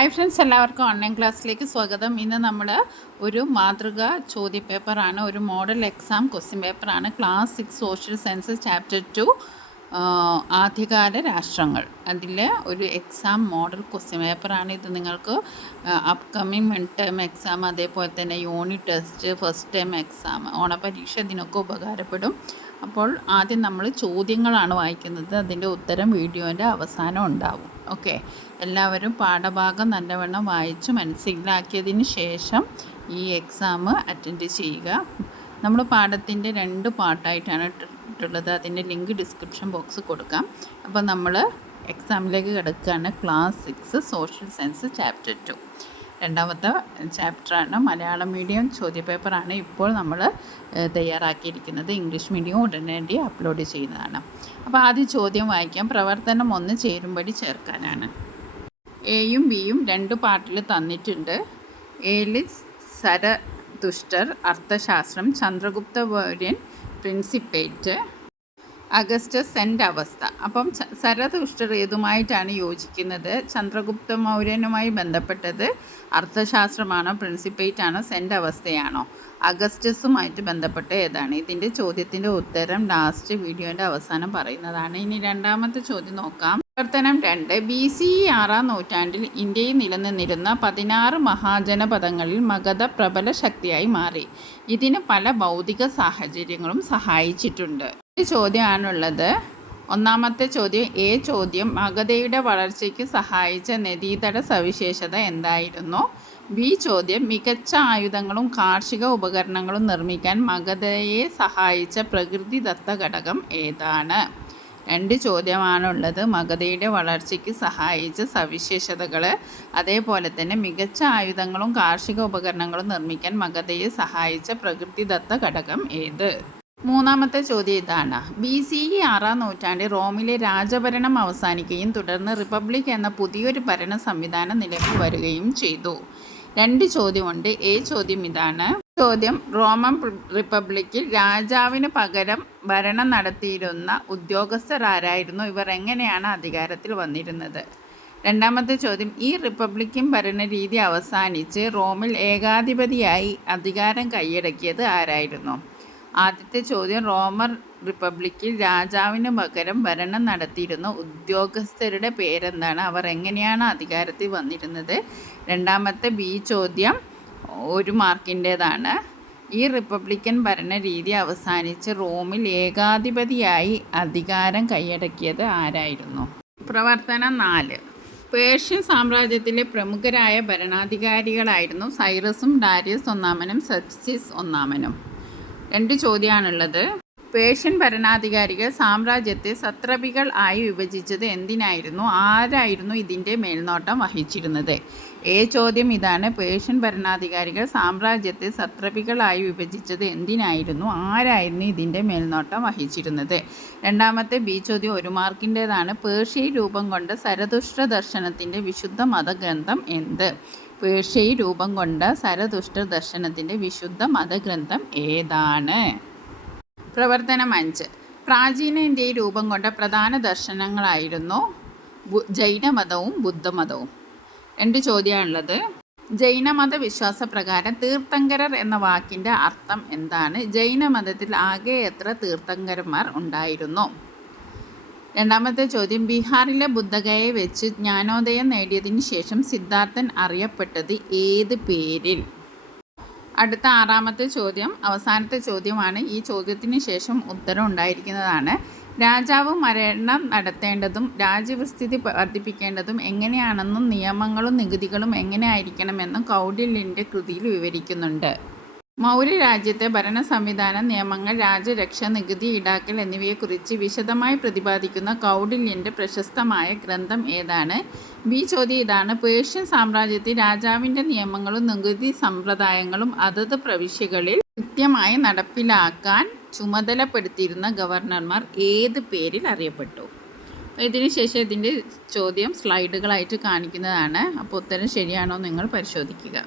Hi friends, എല്ലാവർക്കും online ക്ലാസ്സിലേക്ക് സ്വാഗതം. ഇന്ന് നമ്മൾ ഒരു മാതൃക ചോദ്യപേപ്പറാണ്, ഒരു മോഡൽ എക്സാം ക്വസ്റ്റ്യൻ പേപ്പറാണ്. ക്ലാസ് 6 സോഷ്യൽ സയൻസ് ചാപ്റ്റർ 2 ആദ്യകാല രാഷ്ട്രങ്ങൾ. അതിൽ ഒരു എക്സാം മോഡൽ ക്വസ്റ്റ്യൻ പേപ്പറാണ് ഇത്. നിങ്ങൾക്ക് അപ്കമ്മിങ് മിഡ് ടേം എക്സാം, അതേപോലെ തന്നെ unit test, first term exam, ഓണപരീക്ഷ ഇതിനൊക്കെ ഉപകാരപ്പെടും. അപ്പോൾ ആദ്യം നമ്മൾ ചോദ്യങ്ങളാണ് വായിക്കുന്നത്. അതിൻ്റെ ഉത്തരം വീഡിയോൻ്റെ അവസാനം ഉണ്ടാവും. ഓക്കെ, എല്ലാവരും പാഠഭാഗം നല്ലവണ്ണം വായിച്ച് മനസ്സിലാക്കിയതിന് ശേഷം ഈ എക്സാം അറ്റൻഡ് ചെയ്യുക. നമ്മൾ പാഠത്തിൻ്റെ 2 പാർട്ടായിട്ടാണ് ഇട്ടിട്ടുള്ളത്. അതിൻ്റെ ലിങ്ക് ഡിസ്ക്രിപ്ഷൻ ബോക്സ് കൊടുക്കാം. അപ്പോൾ നമ്മൾ എക്സാമിലേക്ക് കിടക്കുകയാണ്. ക്ലാസ് 6 സോഷ്യൽ സയൻസ് ചാപ്റ്റർ 2 രണ്ടാമത്തെ ചാപ്റ്ററാണ്. മലയാളം മീഡിയം ചോദ്യപേപ്പറാണ് ഇപ്പോൾ നമ്മൾ തയ്യാറാക്കിയിരിക്കുന്നത്. ഇംഗ്ലീഷ് മീഡിയം ഉടനടി അപ്ലോഡ് ചെയ്യുന്നതാണ്. അപ്പോൾ ആദ്യം ചോദ്യം വായിക്കാം. പ്രവർത്തനം 1 ചേരുംപടി ചേർക്കാനാണ്. എയും ബിയും 2 പാർട്ടിൽ തന്നിട്ടുണ്ട്. എയിൽ സരതുഷ്ടർ, Arthashastra, Chandragupta Mauryan principate, Augustus saint അവസ്ഥ. അപ്പം സരതുഷ്ടർ ഏതുമായിട്ടാണ് യോജിക്കുന്നത്? ചന്ദ്രഗുപ്ത മൗര്യനുമായി ബന്ധപ്പെട്ടത് അർത്ഥശാസ്ത്രമാണോ, പ്രിൻസിപ്പേറ്റ് ആണോ, സെൻ്റ് അവസ്ഥയാണോ? അഗസ്റ്റസുമായിട്ട് ബന്ധപ്പെട്ട ഏതാണ്? ഇതിൻ്റെ ചോദ്യത്തിൻ്റെ ഉത്തരം ലാസ്റ്റ് വീഡിയോൻ്റെ അവസാനം പറയുന്നതാണ്. ഇനി രണ്ടാമത്തെ ചോദ്യം നോക്കാം. പ്രവർത്തനം 2. BCE 6-ാം നൂറ്റാണ്ടിൽ ഇന്ത്യയിൽ നിലനിന്നിരുന്ന 16 മഹാജനപദങ്ങളിൽ മഗധ പ്രബല ശക്തിയായി മാറി. ഇതിന് പല ഭൗതിക സാഹചര്യങ്ങളും സഹായിച്ചിട്ടുണ്ട്. ഈ ചോദ്യമാണുള്ളത്. ഒന്നാമത്തെ ചോദ്യം എ ചോദ്യം, മഗധയുടെ വളർച്ചയ്ക്ക് സഹായിച്ച നദീതട സവിശേഷത എന്തായിരുന്നു? ബി ചോദ്യം, മികച്ച ആയുധങ്ങളും കാർഷിക ഉപകരണങ്ങളും നിർമ്മിക്കാൻ മഗധയെ സഹായിച്ച പ്രകൃതിദത്ത ഘടകം ഏതാണ്? 2 ചോദ്യമാണുള്ളത്. മഗധയുടെ വളർച്ചയ്ക്ക് സഹായിച്ച സവിശേഷതകൾ, അതേപോലെ തന്നെ മികച്ച ആയുധങ്ങളും കാർഷിക ഉപകരണങ്ങളും നിർമ്മിക്കാൻ മഗധയെ സഹായിച്ച പ്രകൃതിദത്ത ഘടകം ഏത്? മൂന്നാമത്തെ ചോദ്യം ഇതാണ്. BCE 6-ാം നൂറ്റാണ്ടിൽ റോമിലെ രാജഭരണം അവസാനിക്കുകയും തുടർന്ന് റിപ്പബ്ലിക് എന്ന പുതിയൊരു ഭരണ സംവിധാനം നിലവിൽ വരികയും ചെയ്തു. 2 ചോദ്യമുണ്ട്. എ ചോദ്യം ഇതാണ്. ചോദ്യം, റോമൻ റിപ്പബ്ലിക്കിൽ രാജാവിന് പകരം ഭരണം നടത്തിയിരുന്ന ഉദ്യോഗസ്ഥർ ആരായിരുന്നു? ഇവർ എങ്ങനെയാണ് അധികാരത്തിൽ വന്നിരുന്നത്? രണ്ടാമത്തെ ചോദ്യം, ഈ റിപ്പബ്ലിക്കൻ ഭരണരീതി അവസാനിച്ച് റോമിൽ ഏകാധിപതിയായി അധികാരം കൈയടക്കിയത് ആരായിരുന്നു? ആദ്യത്തെ ചോദ്യം, റോമൻ റിപ്പബ്ലിക്കിൽ രാജാവിന് പകരം ഭരണം നടത്തിയിരുന്ന ഉദ്യോഗസ്ഥരുടെ പേരെന്താണ്? അവർ എങ്ങനെയാണ് അധികാരത്തിൽ വന്നിരുന്നത്? രണ്ടാമത്തെ ബി ചോദ്യം 1 മാർക്കിൻ്റേതാണ്. ഈ റിപ്പബ്ലിക്കൻ ഭരണരീതി അവസാനിച്ച് റോമിൽ ഏകാധിപതിയായി അധികാരം കൈയടക്കിയത് ആരായിരുന്നു? പ്രവർത്തനം 4. പേർഷ്യൻ സാമ്രാജ്യത്തിലെ പ്രമുഖരായ ഭരണാധികാരികളായിരുന്നു സൈറസും ഡാരിയസ് ഒന്നാമനും സെർക്സിസ് ഒന്നാമനും. 2 ചോദ്യമാണുള്ളത്. പേർഷ്യൻ ഭരണാധികാരികൾ സാമ്രാജ്യത്തെ സത്രപികൾ ആയി വിഭജിച്ചത് എന്തിനായിരുന്നു? ആരായിരുന്നു ഇതിൻ്റെ മേൽനോട്ടം വഹിച്ചിരുന്നത്? എ ചോദ്യം ഇതാണ്. പേർഷ്യൻ ഭരണാധികാരികൾ സാമ്രാജ്യത്തെ സത്രപികളായി വിഭജിച്ചത് എന്തിനായിരുന്നു? ആരായിരുന്നു ഇതിൻ്റെ മേൽനോട്ടം വഹിച്ചിരുന്നത്? രണ്ടാമത്തെ ബി ചോദ്യം 1 മാർക്കിൻ്റേതാണ്. പേർഷ്യയിൽ രൂപം കൊണ്ട സരതുഷ്ട്ര ദർശനത്തിൻ്റെ വിശുദ്ധ മതഗ്രന്ഥം എന്ത്? പേർഷ്യയിൽ രൂപം കൊണ്ട സരതുഷ്ട്ര ദർശനത്തിൻ്റെ വിശുദ്ധ മതഗ്രന്ഥം ഏതാണ്? പ്രവർത്തനം 5. പ്രാചീന ഇന്ത്യയിൽ രൂപം കൊണ്ട പ്രധാന ദർശനങ്ങളായിരുന്നു ജൈനമതവും ബുദ്ധമതവും. 2 ചോദ്യമാണുള്ളത്. ജൈനമത വിശ്വാസപ്രകാരം തീർത്ഥങ്കരർ എന്ന വാക്കിൻ്റെ അർത്ഥം എന്താണ്? ജൈനമതത്തിൽ ആകെ എത്ര തീർത്ഥങ്കരന്മാർ ഉണ്ടായിരുന്നു? രണ്ടാമത്തെ ചോദ്യം, ബീഹാറിലെ ബുദ്ധഗയയെ വെച്ച് ജ്ഞാനോദയം നേടിയതിന് ശേഷം സിദ്ധാർത്ഥൻ അറിയപ്പെട്ടത് ഏത് പേരിൽ? അടുത്ത 6-ാമത്തെ ചോദ്യം അവസാനത്തെ ചോദ്യമാണ്. ഈ ചോദ്യത്തിന് ശേഷം ഉത്തരം ഉണ്ടായിരിക്കുന്നതാണ്. രാജാവ് മരണം നടത്തേണ്ടതും രാജ്യവിസ്തൃതി വർദ്ധിപ്പിക്കേണ്ടതും എങ്ങനെയാണെന്നും നിയമങ്ങളും നികുതികളും എങ്ങനെ ആയിരിക്കണമെന്നും കൗടില്യൻ്റെ കൃതിയിൽ വിവരിക്കുന്നുണ്ട്. മൗര്യ രാജ്യത്തെ ഭരണ സംവിധാനം, നിയമങ്ങൾ, രാജ്യരക്ഷ, നികുതി ഈടാക്കൽ എന്നിവയെക്കുറിച്ച് വിശദമായി പ്രതിപാദിക്കുന്ന കൗടില്യൻ്റെ പ്രശസ്തമായ ഗ്രന്ഥം ഏതാണ്? ബി ചോദ്യം ഇതാണ്. പേർഷ്യൻ സാമ്രാജ്യത്തിൽ രാജാവിൻ്റെ നിയമങ്ങളും നികുതി സമ്പ്രദായങ്ങളും അതത് പ്രവിശ്യകളിൽ കൃത്യമായി നടപ്പിലാക്കാൻ ചുമതലപ്പെടുത്തിയിരുന്ന ഗവർണർമാർ ഏത് പേരിൽ അറിയപ്പെട്ടു? ഇതിനുശേഷം ഇതിൻ്റെ ചോദ്യം സ്ലൈഡുകളായിട്ട് കാണിക്കുന്നതാണ്. അപ്പോൾ ഉത്തരം ശരിയാണോ നിങ്ങൾ പരിശോധിക്കുക.